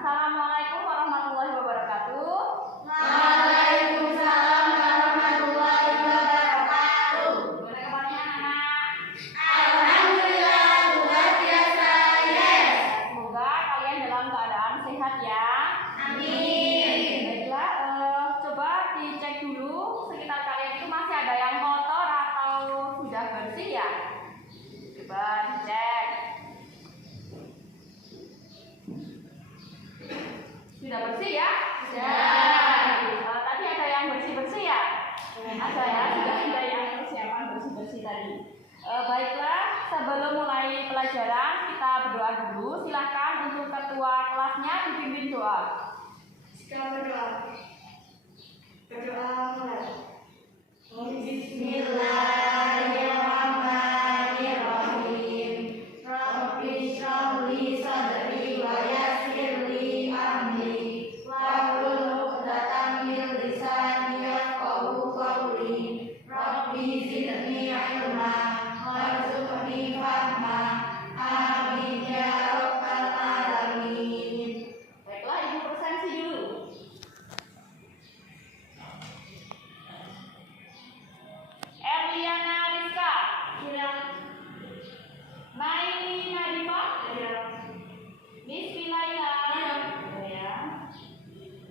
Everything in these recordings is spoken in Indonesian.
Assalamualaikum warahmatullahi wabarakatuh. Waalaikumsalam warahmatullahi wabarakatuh. Gimana kabarnya anak-anak? Alhamdulillah luar biasa, yes. Semoga kalian dalam keadaan sehat ya. Amin. Baiklah, coba dicek dulu sekitar kalian itu masih ada yang kotor atau sudah bersih ya? Coba dicek. Sudah bersih ya? Sudah. Tadi ada yang bersih-bersih ya? Ada ya, sudah ada yang persiapan bersih-bersih tadi. Baiklah, sebelum mulai pelajaran kita berdoa dulu. Silahkan untuk ketua kelasnya dipimpin doa. Kita berdoa. Berdoa mulai. Bismillahirrahmanirrahim. Rabbi shrah li sadri wa yassir li amri wahlul 'uqdatam min lisani yafqahu qawli. Rabbi zidni ilma warzuqni fahma. Amin ya rabbal alamin. Baiklah, Ibu presensi dulu. Erliana Rizka, Naini Nadifa, Bismillah,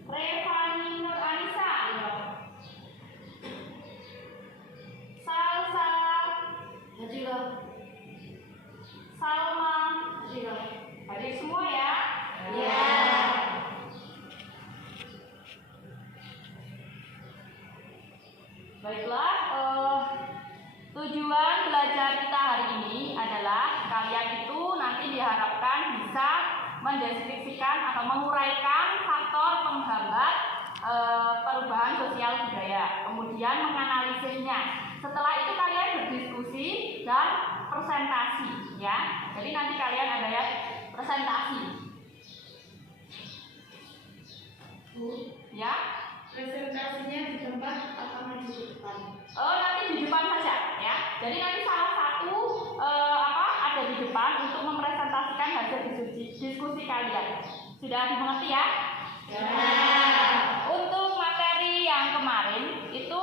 Revani Nur Anissa, Salsa, Salma, hadir semua ya. Ya. Baiklah, tujuan belajar kita hari ini adalah kalian itu nanti diharapkan bisa mendeskripsikan atau menguraikan faktor penghambat perubahan sosial budaya, kemudian menganalisisnya. Setelah itu kalian berdiskusi dan presentasi, ya. Jadi nanti kalian ada ya presentasi, ya. Presentasinya di tempat atau di depan? Nanti di depan saja, ya. Jadi nanti salah satu ada di depan untuk mempresentasikan hasil diskusi kalian. Sudah dimengerti ya? Ya. Untuk materi yang kemarin itu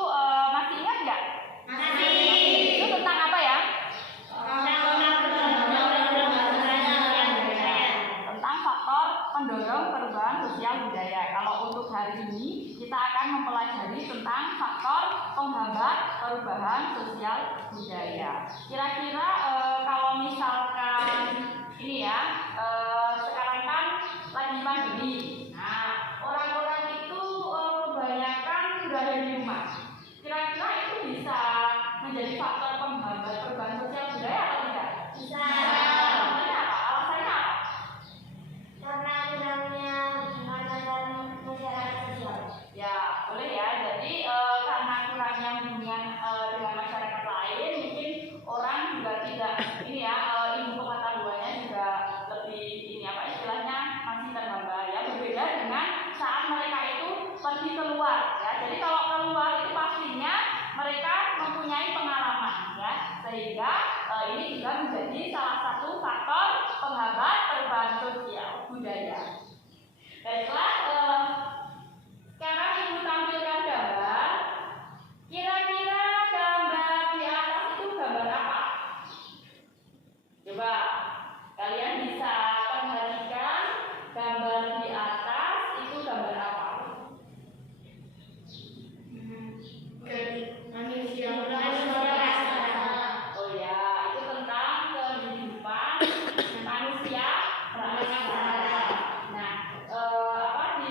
masih ingat nggak? Masih. Itu tentang apa ya? Tentang faktor pendorong perubahan sosial budaya. Kalau untuk hari ini kita akan mempelajari tentang faktor penghambat perubahan sosial budaya. Kira-kira kalau misalkan ini ya, sekarang kan lagi pandemi. Nah, orang-orang itu kebanyakan sudah ada di rumah. Kira-kira itu bisa menjadi faktor penghambat perubahan sosial budaya atau tidak? Bisa. Alasannya apa? Alasannya apa? Karena kurangnya hubungan masyarakat sosial. Ya, boleh ya. Jadi karena kurangnya hubungan dengan masyarakat lain, mungkin orang juga tidak ini ya, ilmu pengetahuannya juga lebih ini apa istilahnya masih terhambat ya. Berbeda dengan saat mereka itu pergi keluar ya. Jadi kalau keluar itu pastinya mereka mempunyai pengalaman ya, sehingga ini juga menjadi salah satu faktor penghambat perubahan sosial budaya. Baiklah, sekarang Ibu tampilkan gambar. Kira-kira gambar di atas itu gambar apa? Coba kalian bisa perhatikan gambar di atas itu gambar apa? Manusia. Oh ya, itu tentang kehidupan manusia prasejarah. Nah, di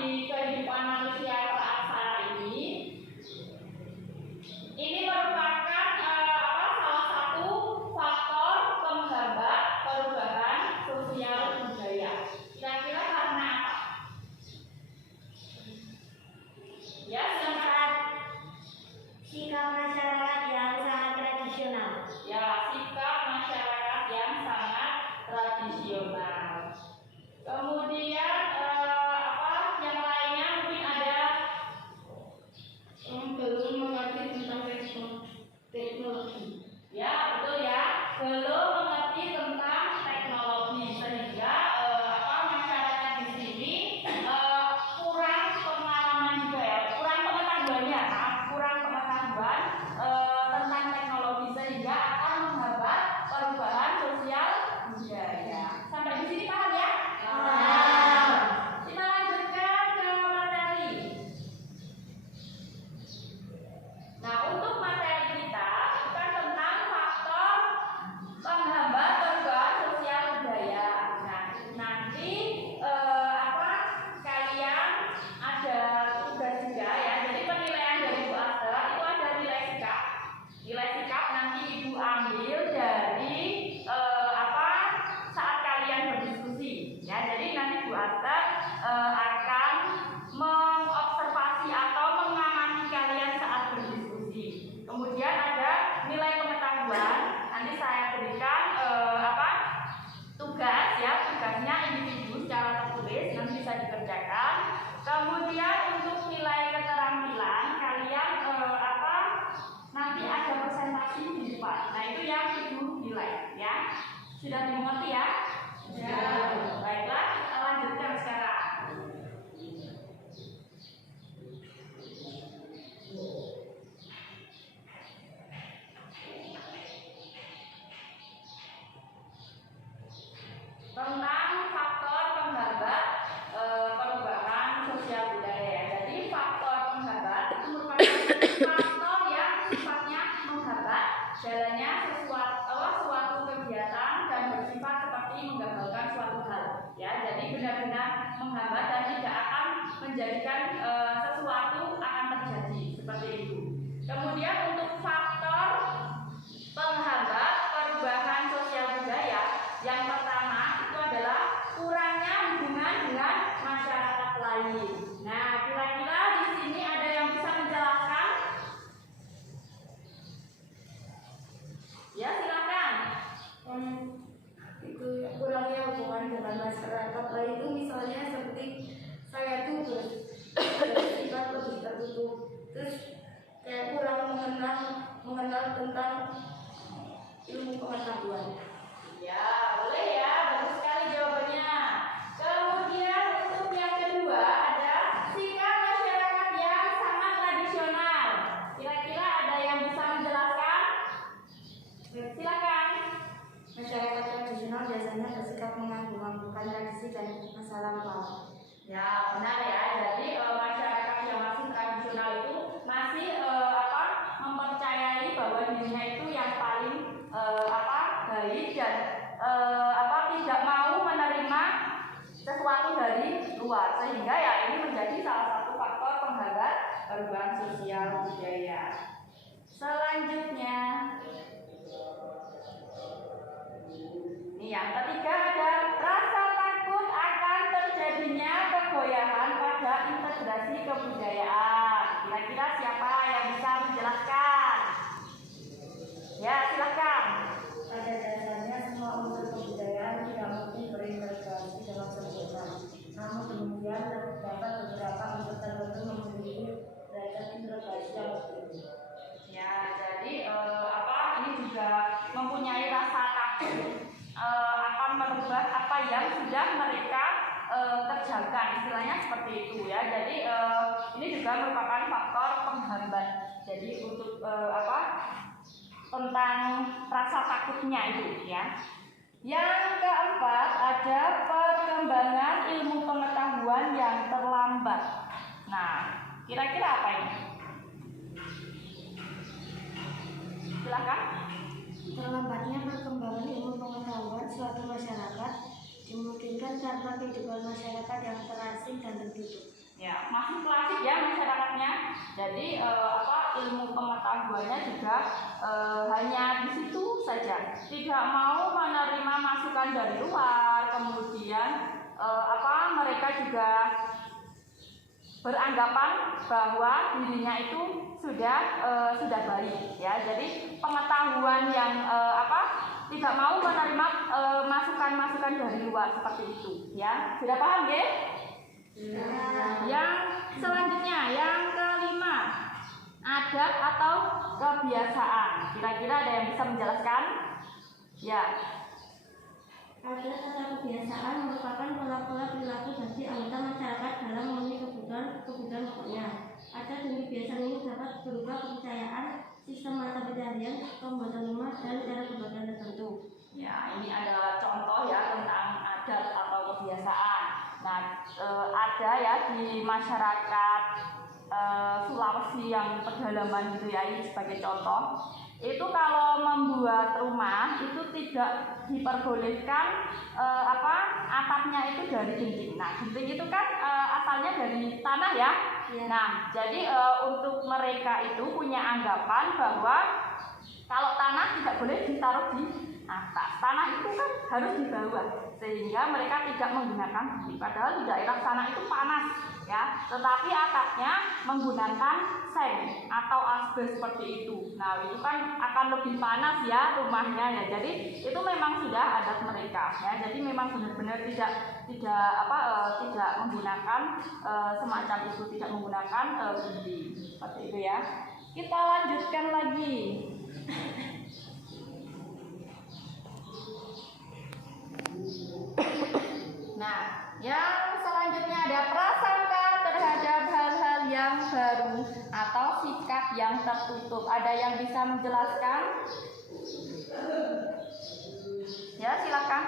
Master akan mengobservasi atau mengamati kalian saat berdiskusi. Kemudian ada nilai pengetahuan. Nanti saya berikan tugas ya, tugasnya individu secara tertulis nanti bisa dikerjakan. Kemudian untuk nilai keterampilan kalian nanti ada presentasi di depan. Nah itu yang itu nilai ya. Sudah dimengerti ya? Ya. Baiklah, kita lanjutkan sekarang. Tentang faktor penghambat perubahan sosial budaya. Jadi faktor penghambat itu merupakan faktor yang sifatnya menghambat jalannya suatu kegiatan dan bersifat seperti menggagalkan suatu hal. Ya, jadi benar-benar menghambat dan tidak akan menjadikan sesuatu akan terjadi seperti itu. Kemudian untuk faktor penghambat perubahan sosial budaya, yang pertama itu adalah kurangnya hubungan dengan masyarakat lain. Nah, kira-kira di sini ada yang bisa menjelaskan? Ya, silakan. Itu kurangnya hubungan dengan masyarakat lain itu misalnya seperti saya tuh bersifat lebih tertutup, terus kayak kurang mengenal tentang ilmu pengetahuan. Ya, boleh ya, bagus sekali jawabannya. Kemudian untuk yang kedua ada sikap masyarakat yang sangat tradisional. Kira-kira ada yang bisa menjelaskan? Silakan. Masyarakat tradisional biasanya bersikap mengangguk-anggukkan tradisi dan masa lampau. Ya, benar ya. Jadi masyarakat yang masih tradisional itu masih mempercayai bahwa dirinya itu yang paling baik dan tidak mau menerima sesuatu dari luar, sehingga ya ini menjadi salah satu faktor penghambat perubahan sosial budaya. Selanjutnya, ini yang ketiga ada rasa takut akan terjadinya kegoyahan pada integrasi kebudayaan. Kira-kira siapa yang bisa menjelaskan? Ya, silakan. Pada dasarnya semua unsur kebudayaan tidak mungkin berintegrasi dalam sebuah. Namun demikian terdapat beberapa unsur tertentu memiliki derajat integrasi yang berbeda. Ya, jadi ini juga mempunyai rasa takut akan merubah apa yang sudah mereka kerjakan, istilahnya seperti itu ya. Jadi ini juga merupakan faktor penghambat. Jadi untuk tentang rasa takutnya itu ya. Yang keempat ada perkembangan ilmu pengetahuan yang terlambat. Nah, kira-kira apa ini? Silakan. Terlambatnya perkembangan ilmu pengetahuan suatu masyarakat dimungkinkan karena kehidupan masyarakat yang terasing dan tertutup. Ya, masih klasik ya masyarakatnya. Jadi ilmu pengetahuannya juga hanya di situ saja. Tidak mau menerima masukan dari luar. Kemudian mereka juga beranggapan bahwa dirinya itu sudah baik ya. Jadi pengetahuan yang tidak mau menerima masukan-masukan dari luar seperti itu ya. Sudah paham ya? Ya. Yang selanjutnya yang kelima, adat atau kebiasaan. Kira-kira ada yang bisa menjelaskan? Ya. Adat atau kebiasaan merupakan pola-pola perilaku bagi anggota masyarakat dalam memenuhi kebutuhan pokoknya. Adat dan kebiasaan ini dapat berupa kepercayaan, sistem mata pencaharian, pembuatan rumah, dan cara pembuatan tertentu. Ya, ini adalah contoh ya tentang adat atau kebiasaan. Nah, ada ya di masyarakat Sulawesi yang pedalaman gitu ya, ini sebagai contoh. Itu kalau membuat rumah itu tidak diperbolehkan atapnya itu dari genting. Nah, genting itu kan asalnya dari tanah ya. Nah, jadi untuk mereka itu punya anggapan bahwa kalau tanah tidak boleh ditaruh di atas. Tanah itu kan harus di bawah. sehingga mereka tidak menggunakan besi. Padahal di daerah sana itu panas ya, tetapi atapnya menggunakan seng atau asbes seperti itu. Nah itu kan akan lebih panas ya rumahnya ya. Jadi itu memang sudah adat mereka ya. Jadi memang benar-benar tidak menggunakan semacam itu, tidak menggunakan besi seperti itu ya. Kita lanjutkan lagi. Nah, yang selanjutnya ada prasangka terhadap hal-hal yang baru atau sikap yang tertutup. Ada yang bisa menjelaskan? Ya, silakan.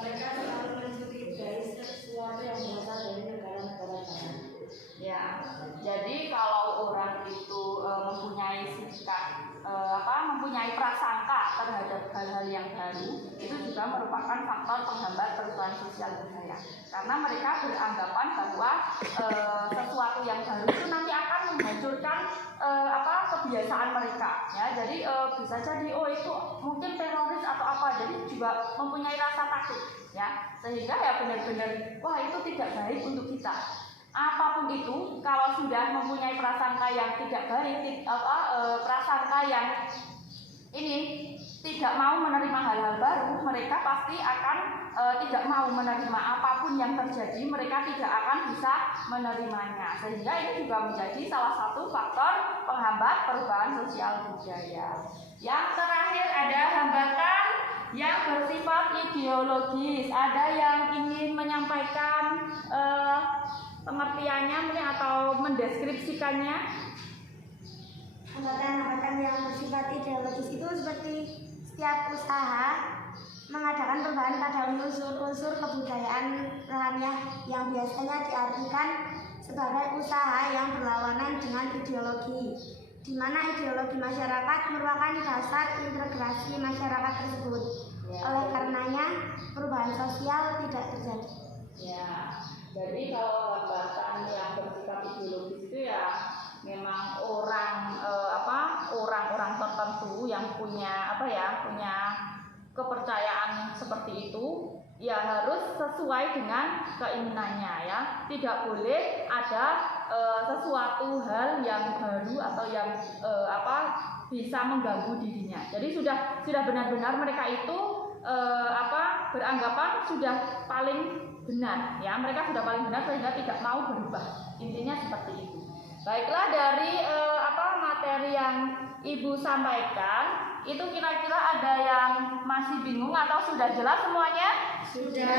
Mereka selalu mencuri dari sesuatu yang berasal dari negara-negara barat. Ya, jadi kalau orang itu mempunyai sikap mempunyai prasangka terhadap hal-hal yang baru, itu juga merupakan faktor penghambat perubahan sosial budaya. Karena mereka beranggapan bahwa sesuatu yang baru itu nanti akan menghancurkan kebiasaan mereka. Ya, jadi bisa jadi itu mungkin teroris atau apa. Jadi juga mempunyai rasa takut. Ya, sehingga ya benar-benar wah itu tidak baik untuk kita. Apapun itu, kalau sudah mempunyai prasangka yang tidak baik, prasangka yang ini tidak mau menerima hal-hal baru, mereka pasti akan tidak mau menerima apapun yang terjadi, mereka tidak akan bisa menerimanya. Sehingga ini juga menjadi salah satu faktor penghambat perubahan sosial budaya. Yang terakhir ada hambatan yang bersifat ideologis. Ada yang ingin menyampaikan pengertiannya mungkin atau mendeskripsikannya? Hambatan-hambatan yang bersifat ideologis itu seperti setiap usaha mengadakan perubahan pada unsur-unsur kebudayaan rohaniah yang biasanya diartikan sebagai usaha yang berlawanan dengan ideologi, di mana ideologi masyarakat merupakan dasar integrasi masyarakat tersebut. Oleh karenanya perubahan sosial tidak terjadi. Ya. Jadi kalau hambatan yang bersifat ideologis itu ya memang orang-orang tertentu yang punya punya kepercayaan seperti itu ya harus sesuai dengan keinginannya ya. Tidak boleh ada sesuatu hal yang baru atau yang bisa mengganggu dirinya. Jadi sudah benar-benar mereka itu beranggapan sudah paling benar ya, mereka sudah paling benar sehingga tidak mau berubah. Intinya seperti itu. Baiklah, dari materi yang Ibu sampaikan itu kira-kira ada yang masih bingung atau sudah jelas semuanya? Sudah.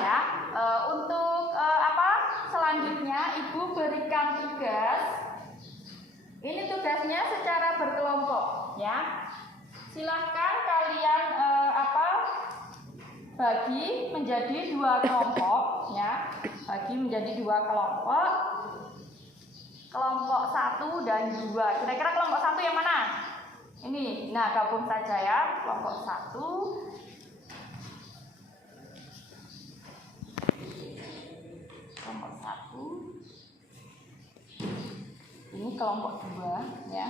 Ya. Untuk selanjutnya Ibu berikan tugas. Ini tugasnya secara berkelompok ya. Silahkan kalian bagi menjadi 2 kelompok ya. Bagi menjadi 2 kelompok. Kelompok 1 dan 2. Kira-kira kelompok 1 yang mana? Ini. Nah, gabung saja ya. Kelompok 1. Kelompok 1. Ini kelompok 2 ya.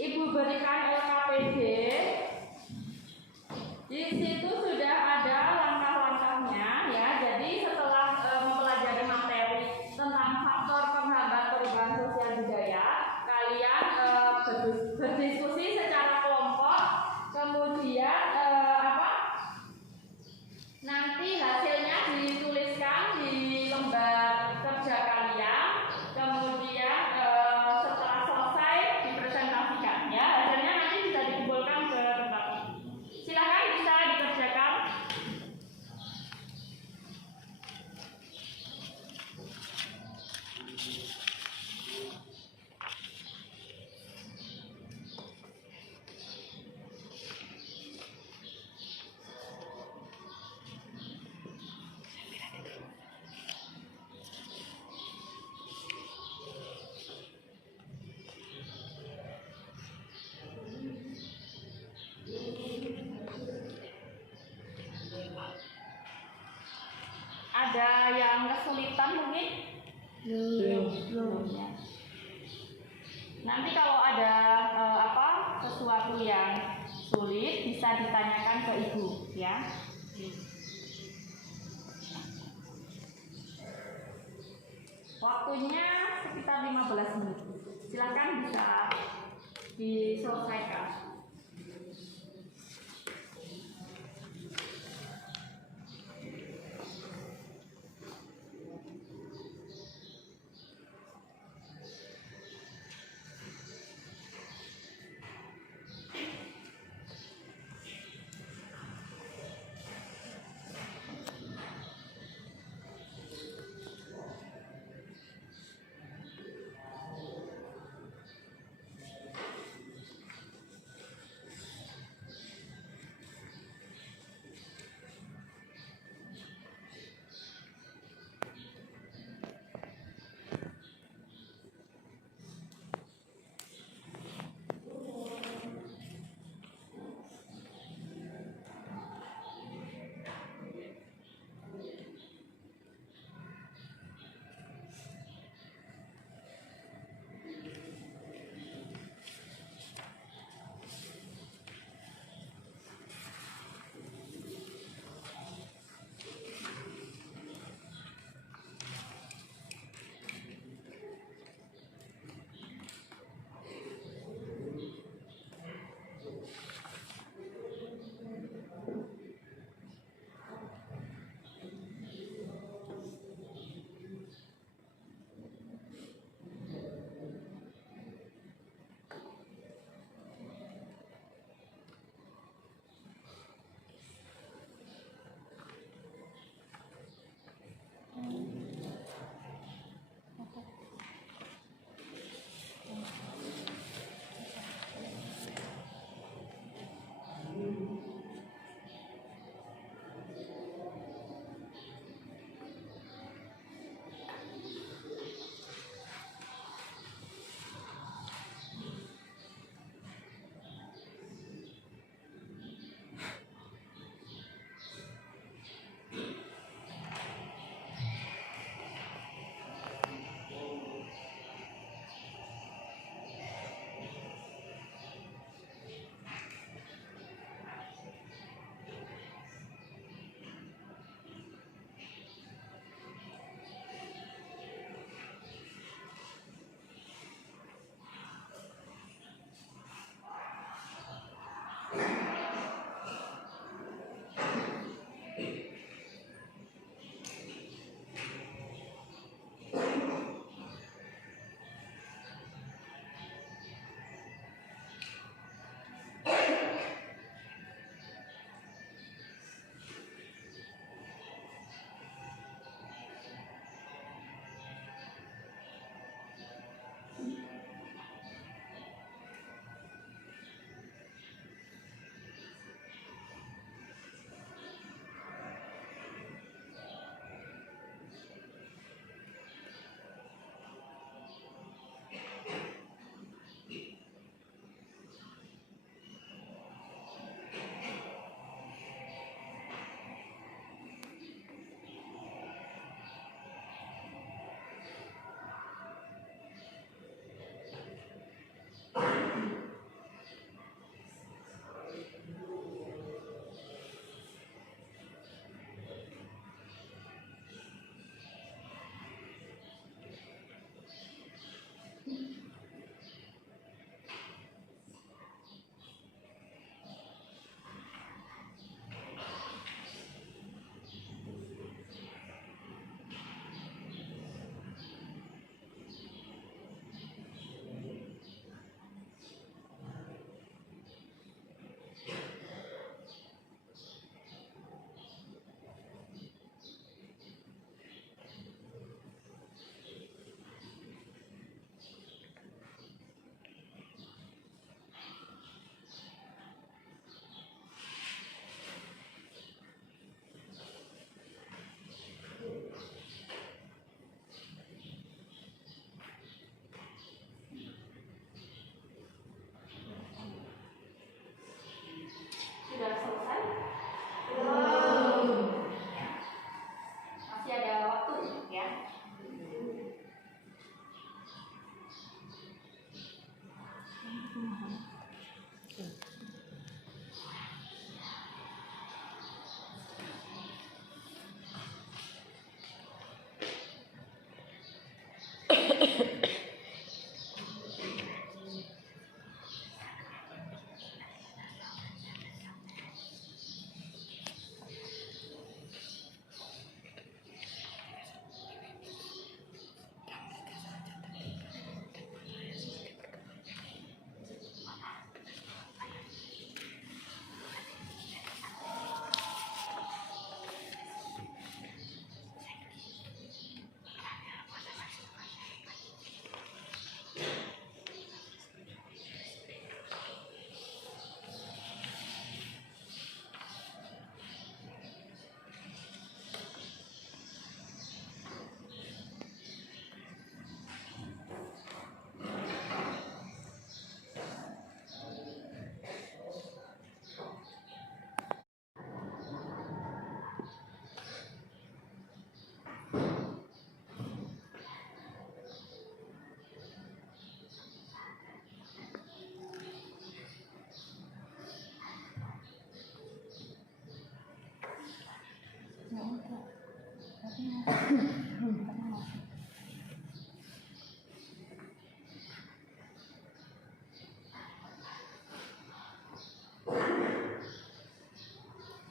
Ibu berikan LKPD. Di situ sudah ada langkah-langkahnya ya. Jadi setelah mempelajari materi tentang faktor penghambat perubahan sosial budaya, kalian berdiskusi secara kelompok, kemudian nanti hasilnya dituliskan di lembar kerja kalian, kemudian setelah selesai dipresentasikan ya. Hasilnya nanti bisa dikumpulkan ke tempat ini. Silakan bisa dikerjakan. Ada yang kesulitan mungkin? Belum ya. Nanti kalau ada sesuatu yang sulit bisa ditanyakan ke ibu ya. Waktunya sekitar 15 menit. Silakan bisa diselesaikan.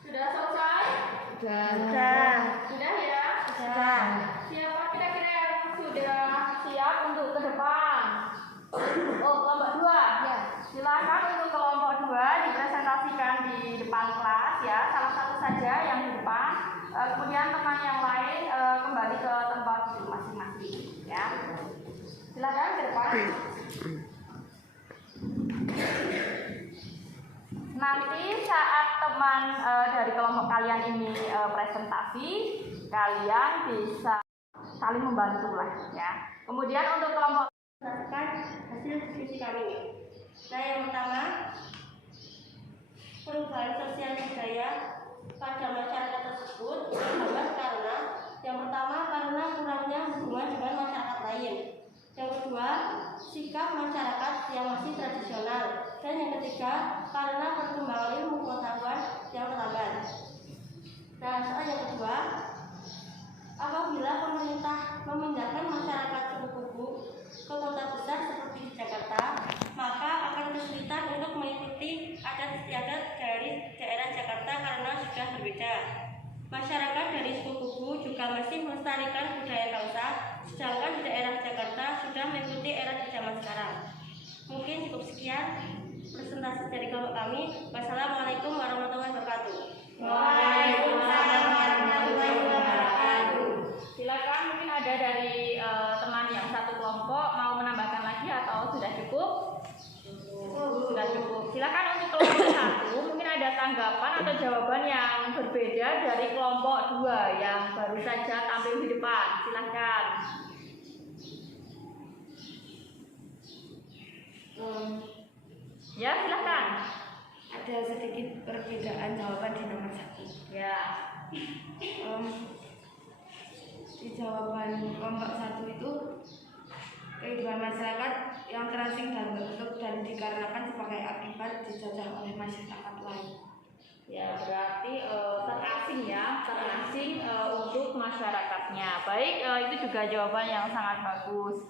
Sudah selesai? Sudah. Sudah ya? Sudah. Siapa kira-kira yang sudah siap untuk ke depan? Oh, kelompok 2. Ya. Silakan untuk kelompok 2 dipresentasikan di depan kelas ya. Salah satu saja yang di depan. Kemudian teman yang lain kembali ke tempat duduk masing-masing ya. Silakan ke depan. Nanti saat teman dari kelompok kalian ini presentasi, kalian bisa saling membantu lah ya. Kemudian untuk kelompok Hasil diskusi kami. Nah, yang pertama, perubahan sosial budaya pada masyarakat tersebut terhambat karena yang pertama karena kurangnya hubungan dengan masyarakat lain. Yang kedua, sikap masyarakat yang masih tradisional. Dan yang ketiga, karena perkembangan ilmu pengetahuan yang terlambat. Nah, soal yang kedua, apabila pemerintah memindahkan masyarakat suku-suku ke kota besar seperti di Jakarta, maka akan kesulitan untuk mengikuti adat istiadat dari daerah Jakarta karena sudah berbeda. Masyarakat dari suku-suku juga masih melestarikan budaya bangsa, sedangkan di daerah Jakarta sudah mengikuti era di zaman sekarang. Mungkin cukup sekian presentasi dari kelompok kami. Wassalamualaikum warahmatullahi wabarakatuh. Waalaikumsalam warahmatullahi wabarakatuh. Silakan, mungkin ada dari teman yang satu kelompok mau menambahkan lagi atau sudah cukup? Sudah cukup. Silakan untuk kelompok 1, mungkin ada tanggapan atau jawaban yang berbeda dari kelompok 2 yang baru saja tampil di depan. Silakan. Ya, silakan. Ada sedikit perbedaan jawaban di nomor 1. Ya. Di jawaban kelompok 1 itu kehidupan masyarakat yang terasing dan tertutup dan dikarenakan sebagai akibat dijajah oleh masyarakat lain. Ya, berarti terasing ya, terasing untuk masyarakatnya. Baik, itu juga jawaban yang sangat bagus.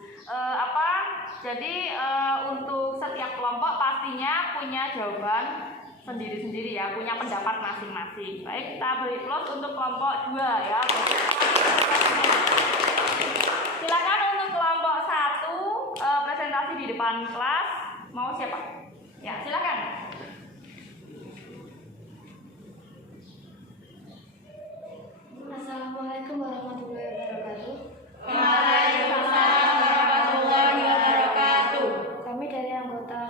Jadi untuk setiap kelompok pastinya punya jawaban sendiri-sendiri ya, punya pendapat masing-masing. Baik, kita beri plus untuk kelompok 2 ya. Silakan untuk kelompok 1 presentasi di depan kelas. Mau siapa? Ya, silakan. Assalamualaikum warahmatullahi wabarakatuh. Waalaikumsalam warahmatullahi wabarakatuh. Kami dari anggota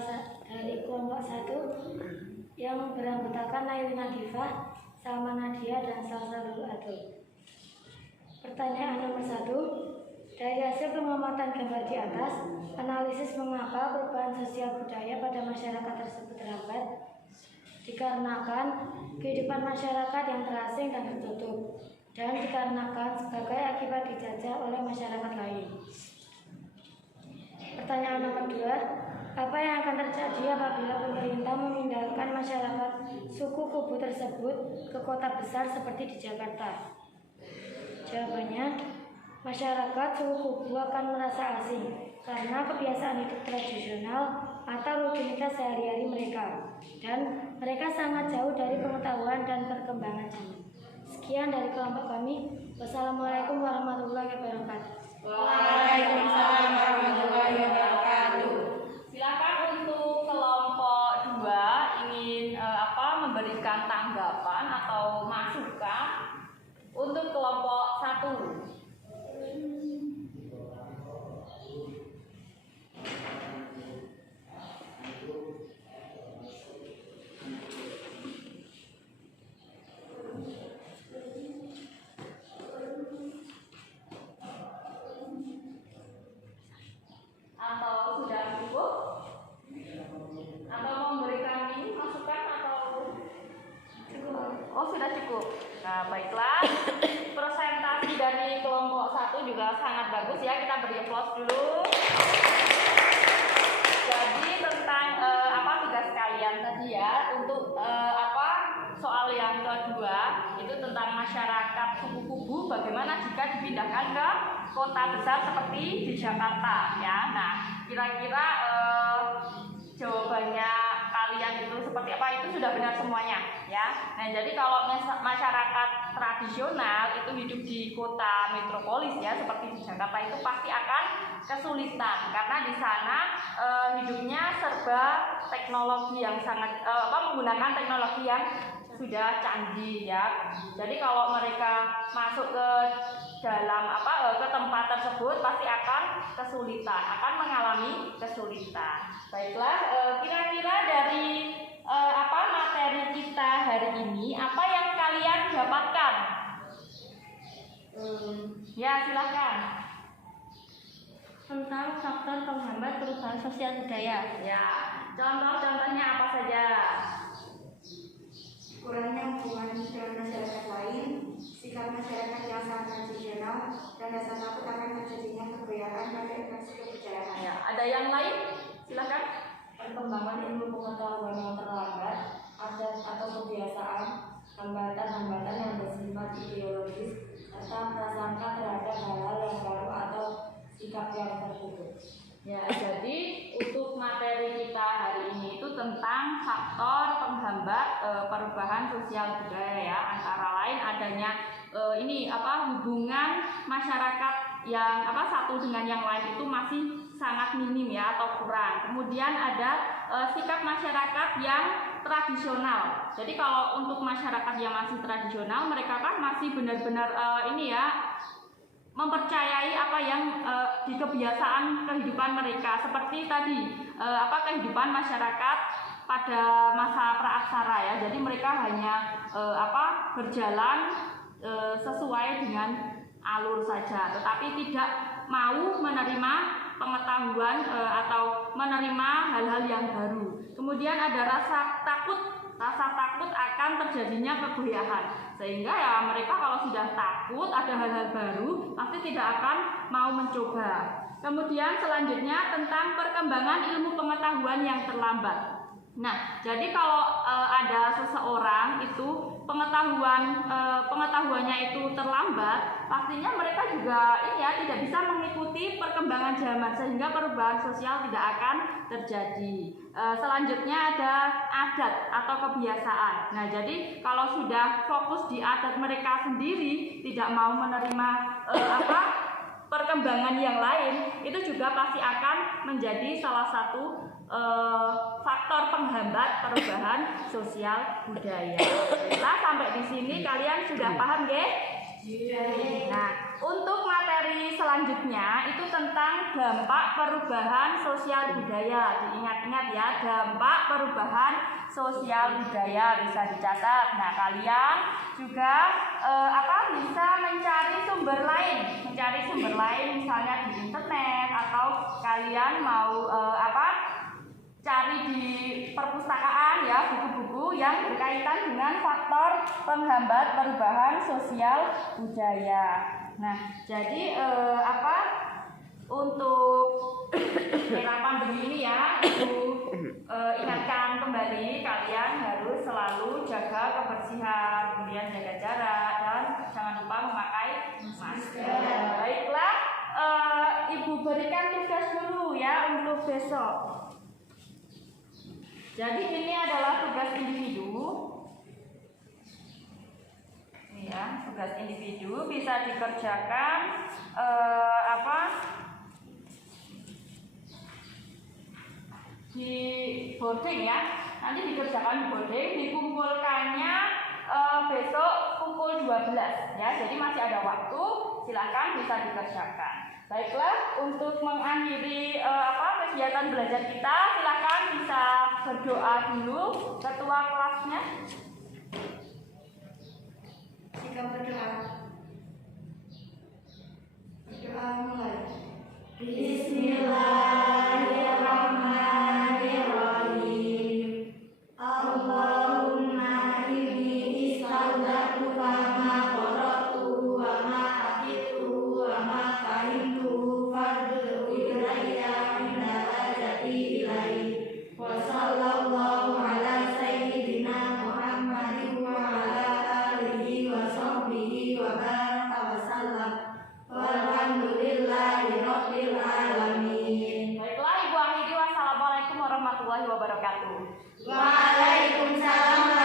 dari kelompok 1 yang beranggotakan Nailina Diva, Salma Nadia, dan Salsa Lulu Atul. Pertanyaan nomor 1. Dari hasil pengamatan gambar di atas, analisis mengapa perubahan sosial budaya pada masyarakat tersebut terhambat? Dikarenakan kehidupan masyarakat yang terasing dan tertutup, dan dikarenakan sebagai akibat dijajah oleh masyarakat lain. Pertanyaan nomor 2. Apa yang akan terjadi apabila pemerintah memindahkan masyarakat suku kubu tersebut ke kota besar seperti di Jakarta? Jawabannya, masyarakat suku kubu akan merasa asing karena kebiasaan hidup tradisional atau rutinitas sehari-hari mereka, dan mereka sangat jauh dari pengetahuan dan perkembangan zaman. Sekian dari kelompok kami. Wassalamualaikum warahmatullahi wabarakatuh. Waalaikumsalam warahmatullahi wabarakatuh. Silakan untuk kelompok 2 ingin memberikan tanggapan atau masukan untuk kelompok 1. Atau sudah cukup? Atau mau memberikan ini masukan atau cukup? Oh, sudah cukup. Nah, baiklah. Presentasi dari kelompok 1 juga sangat bagus ya. Kita beri applause dulu. Jadi tentang tugas kalian tadi ya untuk soal yang kedua itu tentang masyarakat suku kubu, bagaimana jika dipindahkan ke kota besar seperti di Jakarta ya. Nah, kira-kira jawabannya kalian itu seperti apa, itu sudah benar semuanya ya. Nah, jadi kalau masyarakat tradisional itu hidup di kota metropolis ya seperti di Jakarta, itu pasti akan kesulitan karena di sana hidupnya serba teknologi yang sangat menggunakan teknologi yang sudah canggih ya. Jadi kalau mereka masuk ke dalam ke tempat tersebut pasti akan kesulitan, akan mengalami kesulitan. Baiklah, kira-kira dari materi kita hari ini, apa yang kalian dapatkan? Ya, silakan. Tentang faktor penghambat perubahan sosial budaya. Ya, contoh-contohnya apa saja? Kurangnya hubungan dengan masyarakat lain, sikap masyarakat yang sangat tradisional, dan rasa takut akan terjadinya kegoyahan pada infeksi kepercayaan. Ya, ada yang lain? Silakan. Perkembangan ilmu pengetahuan yang terlambat, adat atau kebiasaan, hambatan-hambatan yang bersifat ideologis, serta prasangka terhadap hal-hal yang baru atau sikap yang tertutup. Ya, jadi untuk materi kita hari ini itu tentang faktor penghambat perubahan sosial budaya ya. Antara lain adanya hubungan masyarakat yang satu dengan yang lain itu masih sangat minim ya atau kurang. Kemudian ada sikap masyarakat yang tradisional. Jadi kalau untuk masyarakat yang masih tradisional, mereka kan masih benar-benar mempercayai apa yang di kebiasaan kehidupan mereka, seperti tadi kehidupan masyarakat pada masa praaksara ya. Jadi mereka hanya berjalan sesuai dengan alur saja, tetapi tidak mau menerima pengetahuan atau menerima hal-hal yang baru. Kemudian ada rasa takut akan terjadinya kegoyahan, sehingga ya mereka kalau sudah takut ada hal-hal baru pasti tidak akan mau mencoba. Kemudian selanjutnya tentang perkembangan ilmu pengetahuan yang terlambat. Nah, jadi kalau ada seseorang itu pengetahuannya itu terlambat, pastinya mereka juga tidak bisa mengikuti perkembangan zaman, sehingga perubahan sosial tidak akan terjadi. Selanjutnya ada adat atau kebiasaan. Nah, jadi kalau sudah fokus di adat mereka sendiri, tidak mau menerima perkembangan yang lain, itu juga pasti akan menjadi salah satu faktor penghambat perubahan sosial budaya. Nah, sampai di sini kalian sudah paham, nggih? Nah, untuk materi selanjutnya itu tentang dampak perubahan sosial budaya. Diingat-ingat ya, dampak perubahan sosial budaya bisa dicatat. Nah, kalian juga bisa mencari sumber lain misalnya di internet, atau kalian mau cari di perpustakaan ya, buku-buku yang berkaitan dengan faktor penghambat perubahan sosial budaya. Nah, jadi untuk era pandemi ini ya, ingatkan kembali kalian harus selalu jaga kebersihan, kemudian jaga jarak, dan jangan lupa memakai masker. Baiklah, Ibu berikan tugas dulu ya untuk besok. Jadi ini adalah tugas individu. Ini ya, tugas individu bisa dikerjakan di boarding ya. Nanti dikerjakan di boarding, dikumpulkannya besok pukul 12 ya. Jadi masih ada waktu, silakan bisa dikerjakan. Baiklah, untuk mengakhiri kegiatan belajar kita, silakan bisa berdoa dulu ketua kelasnya. Jika berdoa mulai. Bismillahirrahmanirrahim. Allahumma inni istaudaku ma qara'tu wa ma aqitu wa ma fahimtu fardhu ilayya min hajati ilaihi wa sallallahu ala sayyidina Muhammadin wa ala alihi wa sahbihi sahbihi wa baraka wa sallam. Walhamdulillahi rabbil alamin. Baiklah Ibu akhiri, wassalamualaikum warahmatullahi wabarakatuh. Waalaikumsalam